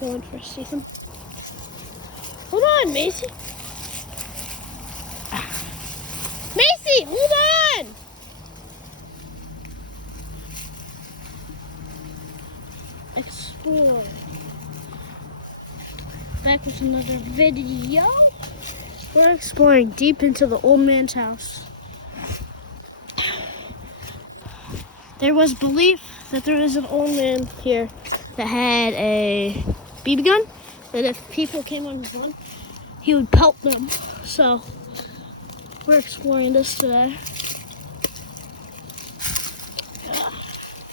Going first, Ethan. Hold on, Macy. Macy, hold on! Explore. Back with another video. We're exploring deep into the old man's house. There was belief that there was an old man here that had a BB gun, that if people came on his lawn, he would pelt them. So we're exploring this today.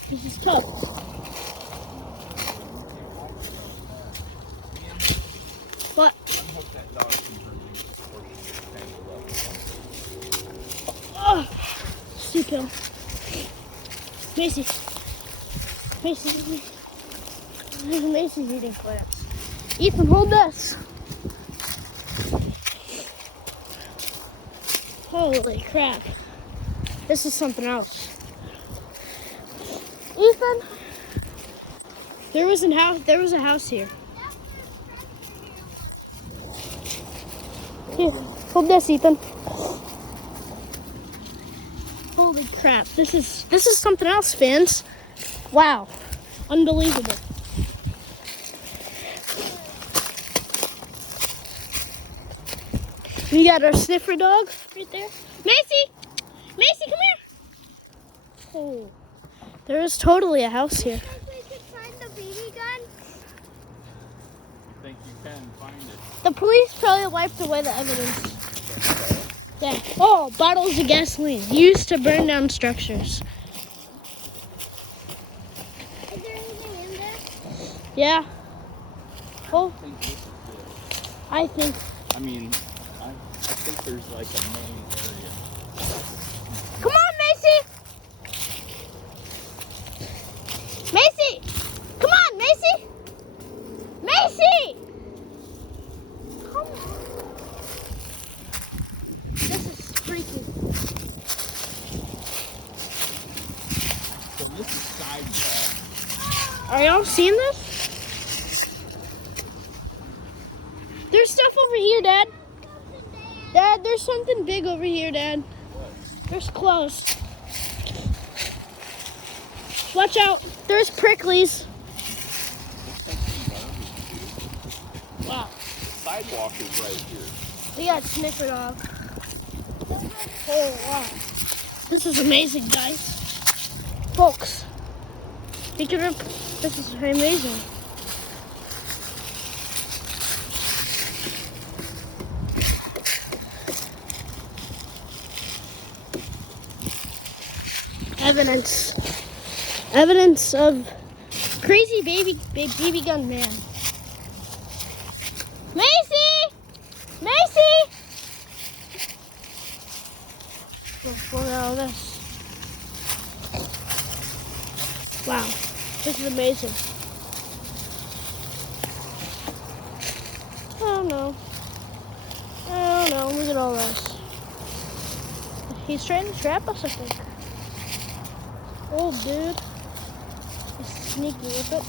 This is tough. What? Oh, steep hill. Macy. Macy's eating plants. Ethan, hold this. Holy crap. This is something else. Ethan, there was a house here. Here, hold this, Ethan. Holy crap. This is something else, fans. Wow. Unbelievable. We got our sniffer dog right there. Macy! Macy, come here! Oh, there is totally a house here. We could find the BB gun. I think you can find it. The police probably wiped away the evidence. Yeah. Oh, bottles of gasoline used to burn down structures. Is there anything in there? Yeah. Oh, I think this is good. I think. I mean, I think there's like a main area. Come on, Macy! Macy! Come on, Macy! Macy! Come on. This is freaky. So this is sidewalk. Are y'all seeing this? There's stuff over here, Dad. Dad, there's something big over here, Dad. There's clothes. Watch out. There's pricklies. Wow. Sidewalk is right here. We got sniffer dog. Oh, wow. This is amazing, guys. Folks, this is amazing. Evidence of crazy BB gun man. Macy! Macy! Let's pull out of this. Wow, this is amazing. I don't know. Look at all this. He's trying to trap us, I think. Old dude. He's sneaky with it.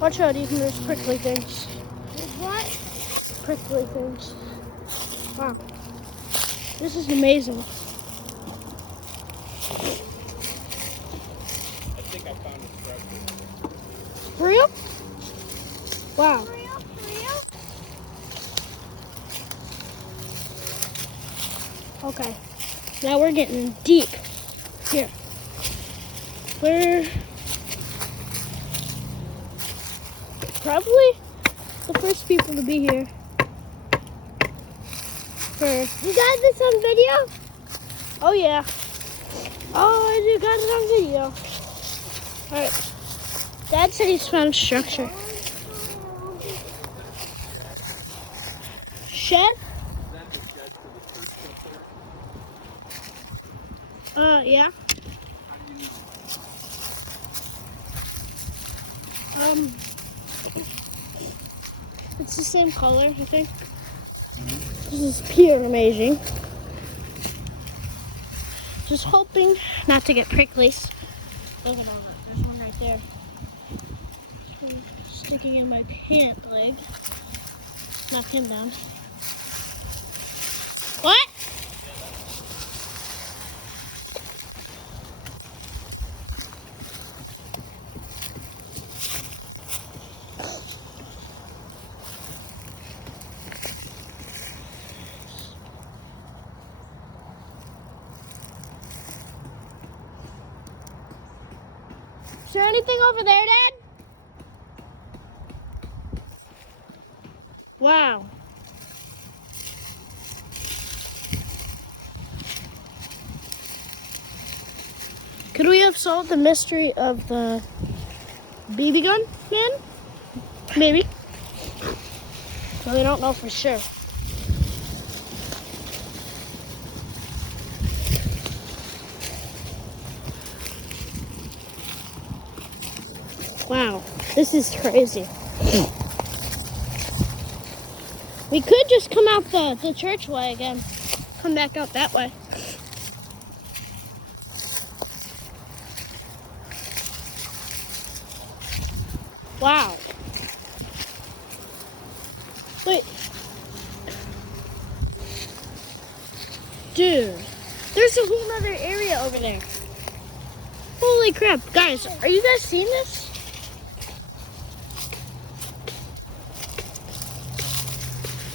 Watch out, even there's prickly things. There's what? Prickly things. Wow. This is amazing. I think I found a treasure. For real? Wow. For real? Okay. Now we're getting deep. Here. We're probably the first people to be here. You got this on video? Oh yeah. Oh, you got it on video. Alright. Dad said he's found structure. Shed? Is that the shed for the church up there? Yeah. How do you know? It's the same color, I think. This is pure amazing. Just hoping not to get pricklies. Look at all that. There's one right there. Sticking in my pant leg. Knock him down. What? Is there anything over there, Dad? Wow. Could we have solved the mystery of the BB gun man? Maybe. But we don't know for sure. Wow, this is crazy. We could just come out the church way again. Come back out that way. Wow. Wait. Dude, there's a whole other area over there. Holy crap. Guys, are you guys seeing this?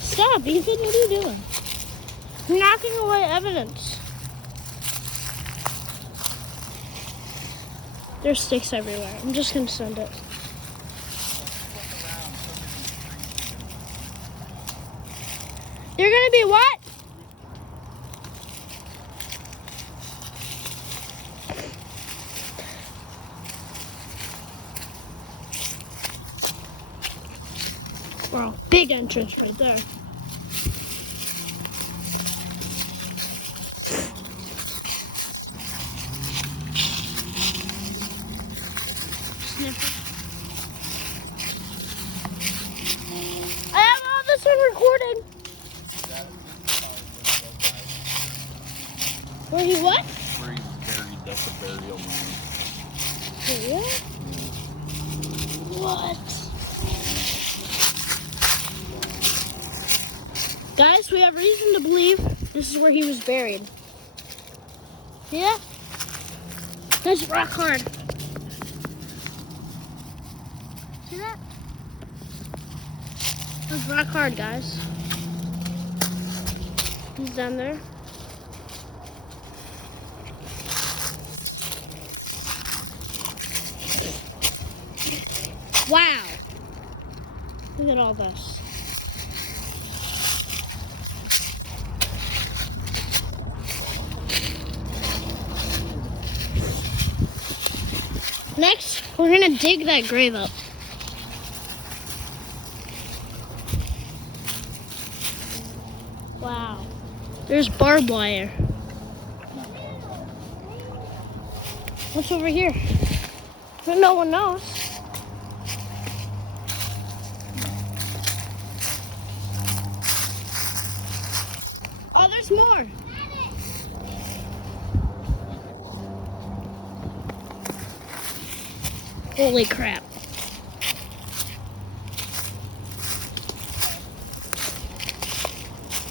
Stop, Ethan, what are you doing? You're knocking away evidence. There's sticks everywhere. I'm just gonna send it. You're gonna be what? Wow, big entrance right there. I have all this on recording. Where he what? Where he's buried, that's a burial mound. Really? What? Guys, we have reason to believe this is where he was buried. Yeah? That's rock hard. See that? That's rock hard, guys. He's down there. Wow. Look at all this. Next, we're gonna dig that grave up. Wow. There's barbed wire. What's over here? But no one knows. Oh, there's more. Holy crap.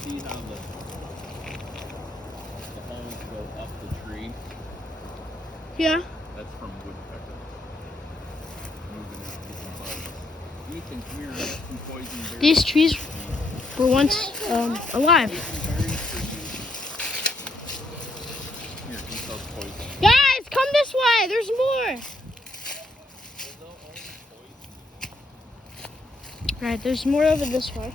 See how the holes go up the tree? Yeah. That's from woodpeckers. Moving out different bugs. Ethan, come here, I got some poison berries. These trees were once alive. Poison berries for you. Here, eat those poison. Guys, come this way. There's more. All right, there's more over this way.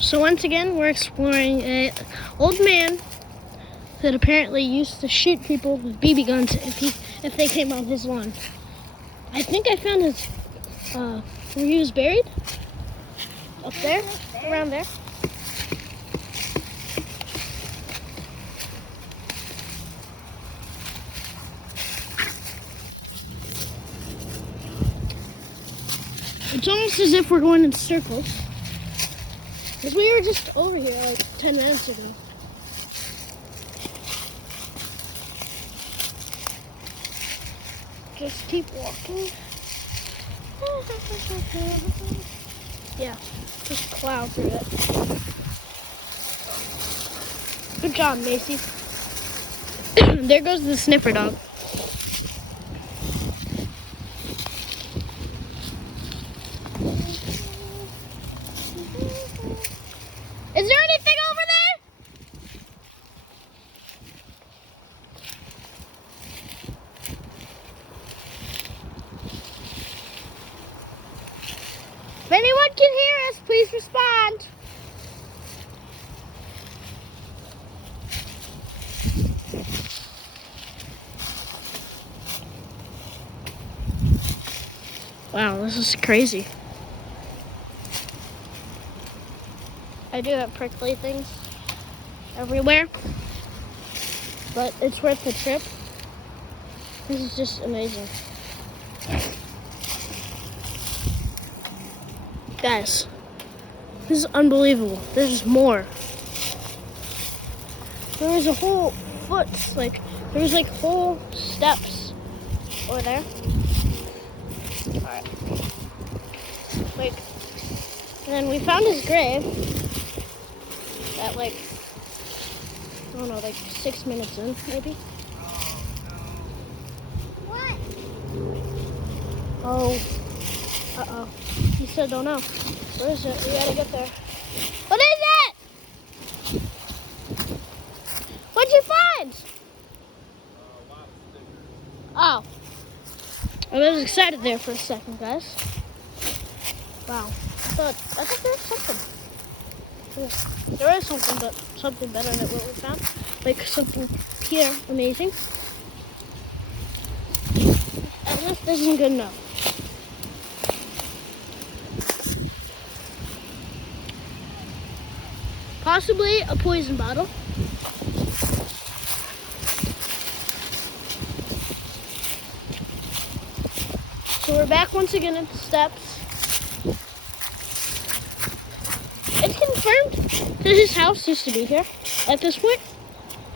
So once again, we're exploring an old man that apparently used to shoot people with BB guns if they came on his lawn. I think I found his where he was buried. Up there, around there. It's almost as if we're going in circles. Because we were just over here like 10 minutes ago. Just keep walking. Yeah, just plow through it. Good job, Macy. There goes the sniffer dog. Is there anything over there? If anyone can hear us, please respond. Wow, this is crazy. I do have prickly things everywhere, but it's worth the trip. This is just amazing. Guys, this is unbelievable. There's more. There was a whole foot, there was whole steps over there. Alright. And then we found his grave at I don't know, 6 minutes in, maybe. What? Oh. Uh-oh. He said, don't know. Where is it? We gotta get there. What is it? What'd you find? Oh. I was excited there for a second, guys. Wow. I thought there was something. Yeah, there is something, but something better than what we found. Something here amazing. And this isn't good enough. Possibly a poison bottle. So we're back once again at the steps. It's confirmed that his house used to be here at this point.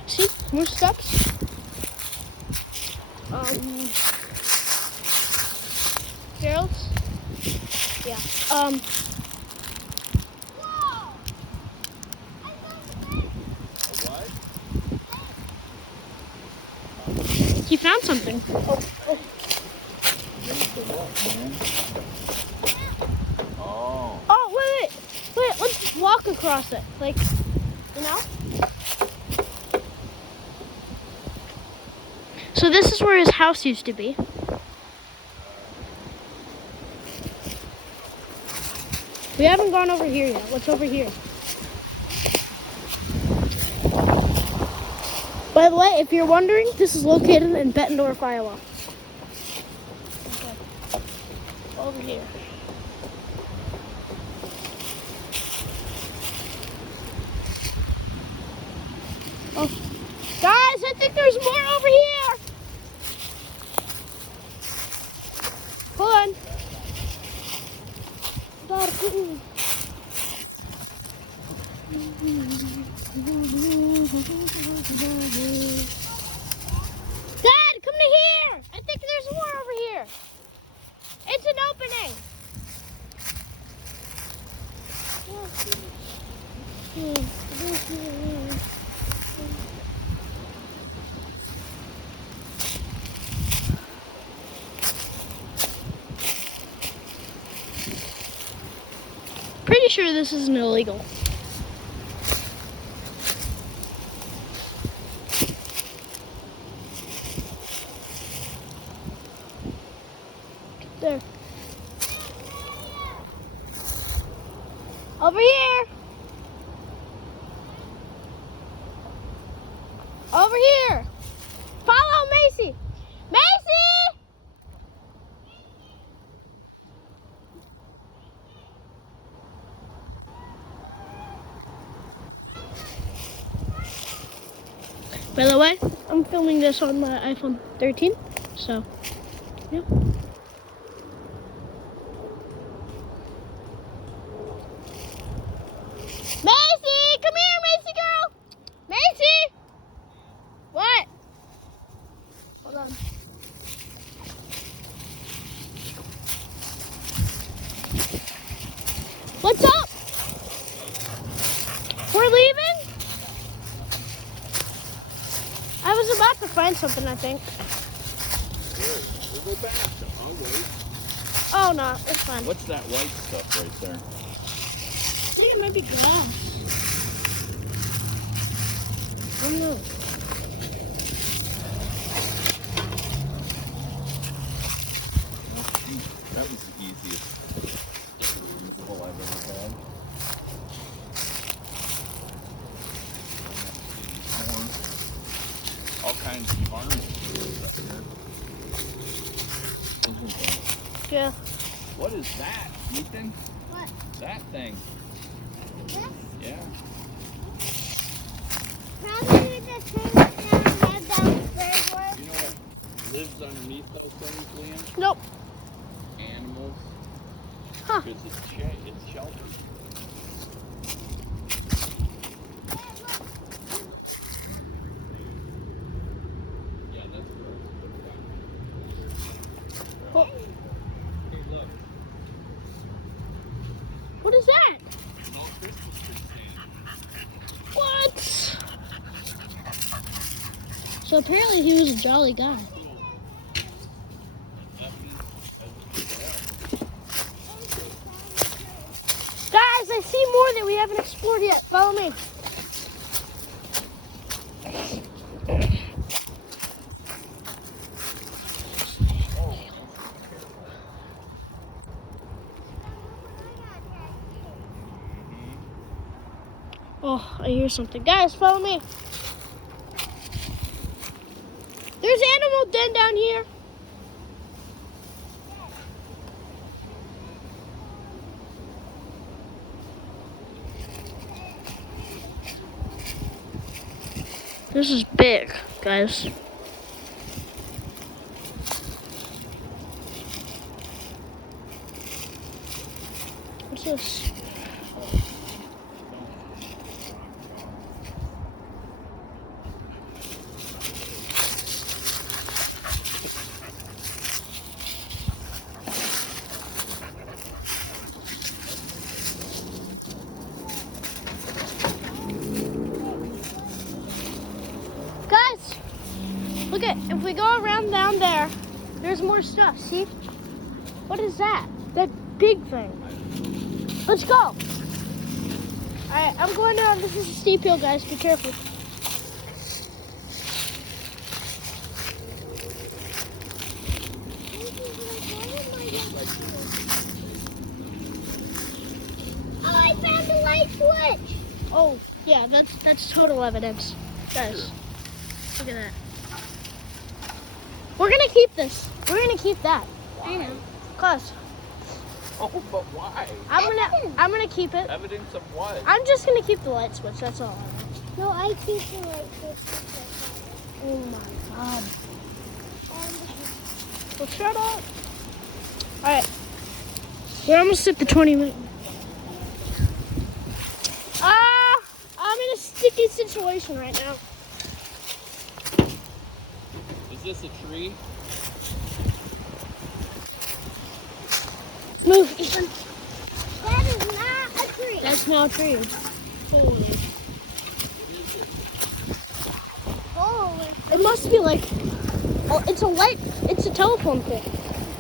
See, more steps. Gerald's? Yeah. He found something. Oh, wait, let's walk across it. You know? So this is where his house used to be. We haven't gone over here yet. What's over here? By the way, if you're wondering, this is located in Bettendorf, Iowa. Okay. Over here. Oh, guys, I think there's more over here. Hold on. Dad, come to here. I think there's more over here. It's an opening. Pretty sure this isn't illegal. There. Over here. Over here. Follow Macy. Macy! By the way, I'm filming this on my iPhone 13, so, yeah. Macy, come here, Macy girl. Macy. What? Hold on. What's up? We're leaving? I was about to find something, I think. We'll go back. I'll wait. Oh, no, it's fine. What's that white stuff right there? I think it might be grass. I don't know. That was the easiest reusable I've ever had. More, all kinds of farming tools up here. Isn't that? Yeah. What is that, Ethan? What? That thing. This? Yeah. Probably the thing that I have downstairs with. You know what lives underneath those things, Liam? Nope. Animals. Huh. Because it's shelter. Yeah, that's gross. Oh, Hey, look. what is that? No Christmas tree stand. What? So apparently he was a jolly guy. Guys, I see more that we haven't explored yet. Follow me. Oh, I hear something. Guys, follow me. There's animal den down here. This is big, guys. What's this? Guys, look at, if we go around down there, there's more stuff, see? What is that? That big thing. Let's go. All right, I'm going down. This is a steep hill, guys. Be careful. Oh, I found the light switch. Oh, yeah, that's total evidence. Guys, look at that. We're gonna keep this. We're gonna keep that. I know. Cause Oh, but why? I'm gonna keep it. Evidence of what? I'm just gonna keep the light switch. That's all. No, I keep the light switch. Oh my god. Well, shut up. All right, we're almost at the 20-minute. I'm in a sticky situation right now. Is this a tree? Move, Ethan. That is not a tree. That's not a tree. Holy. Oh, It must be like, oh, it's a light. It's a telephone pole.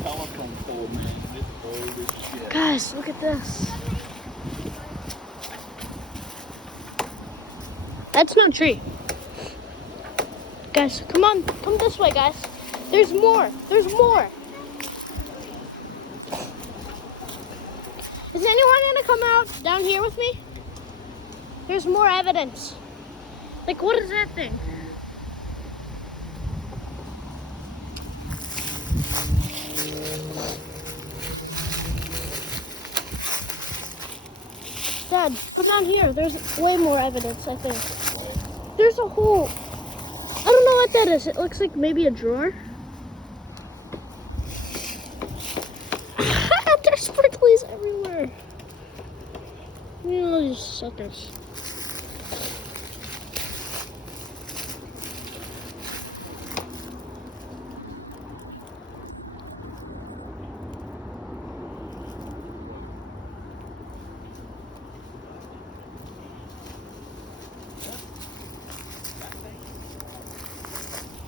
Telephone pole, man. This old as shit. Guys, look at this. That's no tree. Guys, come on. Come this way, guys. There's more. There's more. Is anyone gonna come out down here with me? There's more evidence. Like, what is that thing? Dad, come down here. There's way more evidence, I think. There's a hole. I don't know what that is. It looks like maybe a drawer. There's sparklies everywhere. You know these suckers.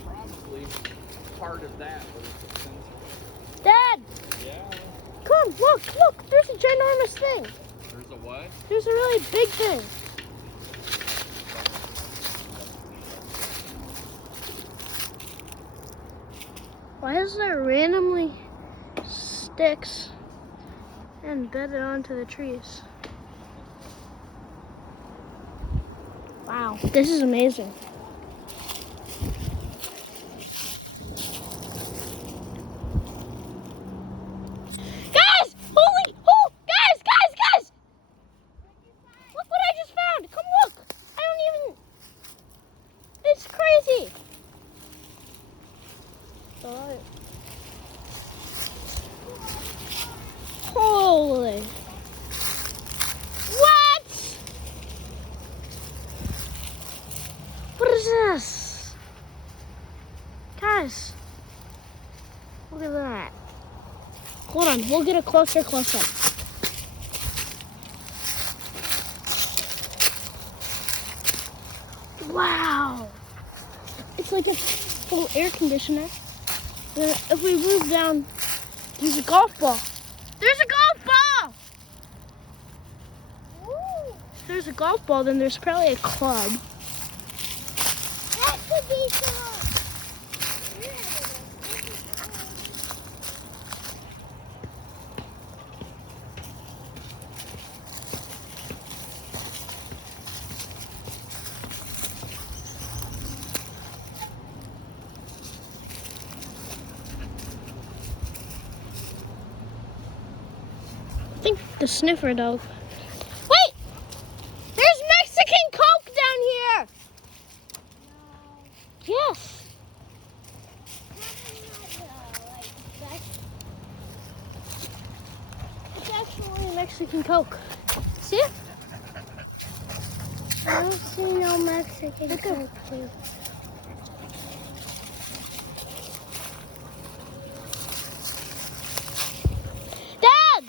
Probably part of that was the sensor. Dad, Yeah. come, look, there's a ginormous thing. There's a what? There's a really big thing. Why is there randomly sticks embedded onto the trees? Wow, this is amazing. Guys! Guys! Look what I just found! Come look! I don't even... It's crazy! Sorry. Holy... What? What is this? Guys, look at that. Hold on, we'll get a closer close-up. Wow. It's like a full air conditioner. Then if we move down, there's a golf ball. There's a golf ball! Ooh, If there's a golf ball, then there's probably a club. that could be cool. I think the sniffer dog. Wait! There's Mexican Coke down here! Yes! It's actually Mexican Coke. See it? I don't see no Mexican Look at- Coke too. Dad!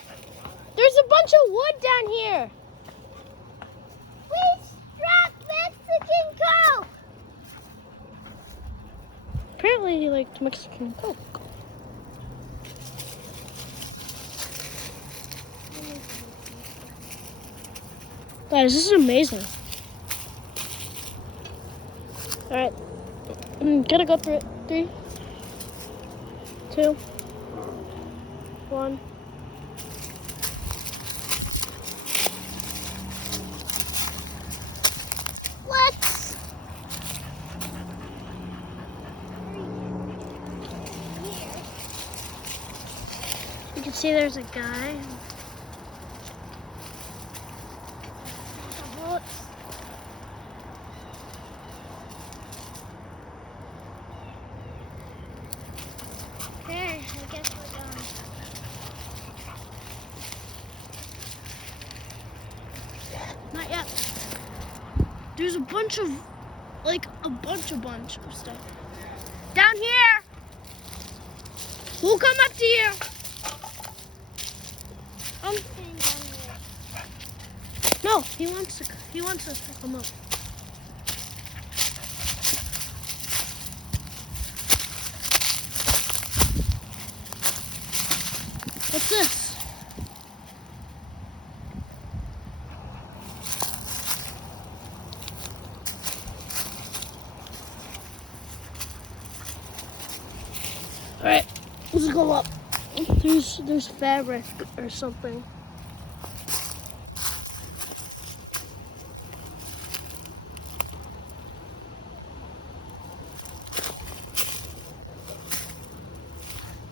There's a bunch of wood down here. We struck Mexican Coke. Apparently he liked Mexican Coke. Guys, this is amazing. Alright. Gotta go through it. 3, 2, 1. Let's. You can see there's a guy. Okay, I guess we're done. Not yet. There's a bunch of, bunch of stuff. Down here! We'll come up to you. No, he wants us to come up. What's this? All right, let's go up. There's fabric or something.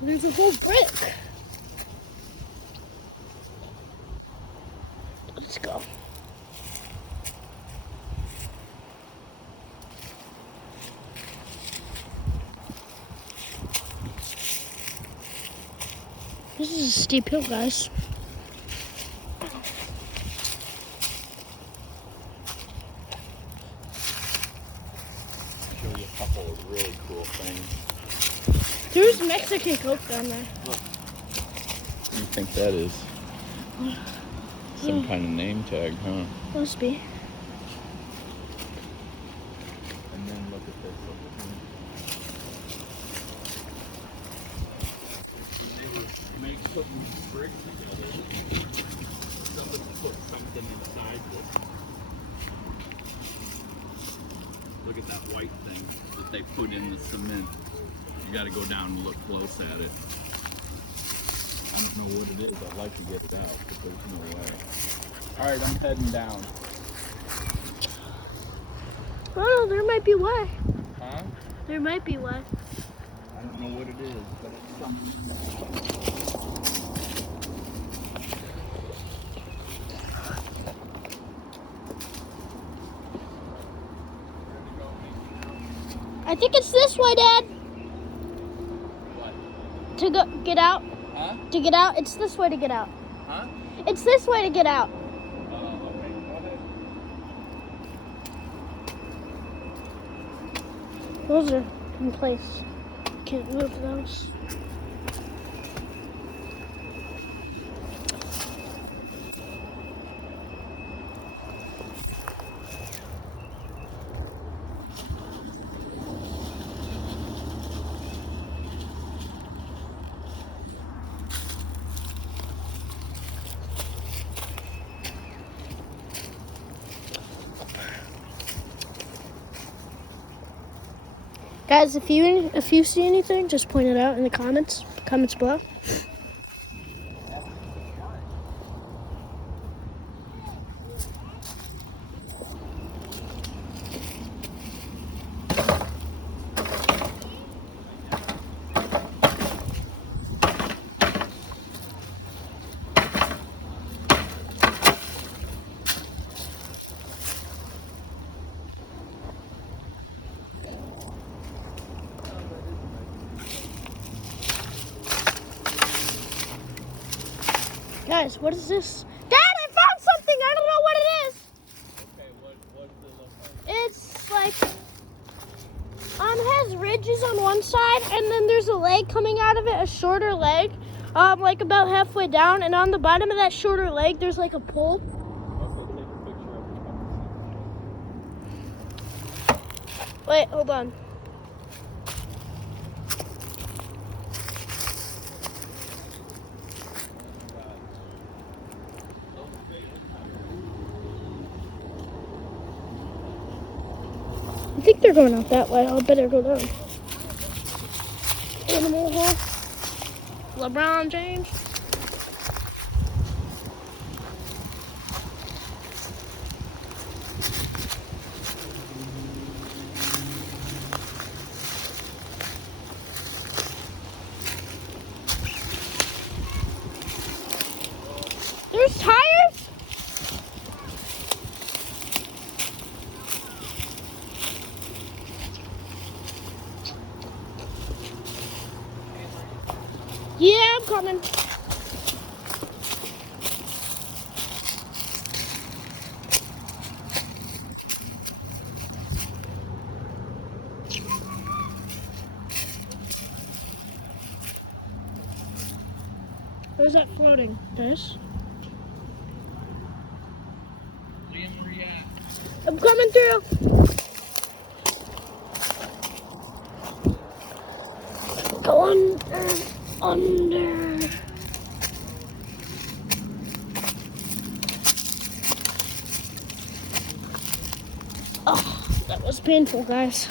There's a whole brick. Let's go. This is a steep hill, guys. really cool thing. There's Mexican Coke down there. What do you think that is? Some kind of name tag, huh? Must be. And then look at this over here. When they were putting bricks together, somebody put something inside this. Look at that white thing that they put in the cement. You gotta go down and look close at it. I don't know what it is. I'd like to get it out, but there's no way. Alright, I'm heading down. Oh, there might be one. Huh? There might be one. I don't know what it is, but it's something. I think it's this way, Dad. What? To go get out. Huh? To get out. It's this way to get out. Huh? It's this way to get out. Okay, go ahead. Those are in place. Can't move those. Guys, if you see anything, just point it out in the comments below. Guys, what is this? Dad, I found something. I don't know what it is. Okay, what does it look like? It's like it has ridges on one side, and then there's a leg coming out of it, a shorter leg, like about halfway down, and on the bottom of that shorter leg, there's like a pole. Okay, take a picture of it. Wait, hold on. I think they're going out that way. I'll better go down. Animal hole. LeBron James. There's tires? Yeah, I'm coming. Where's that floating? This? Liam, react. I'm coming through. Go under. Oh, that was painful, guys.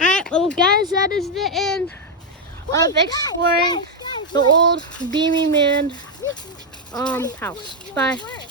Alright, well guys, that is the end of exploring the old Beamy Man house. Bye.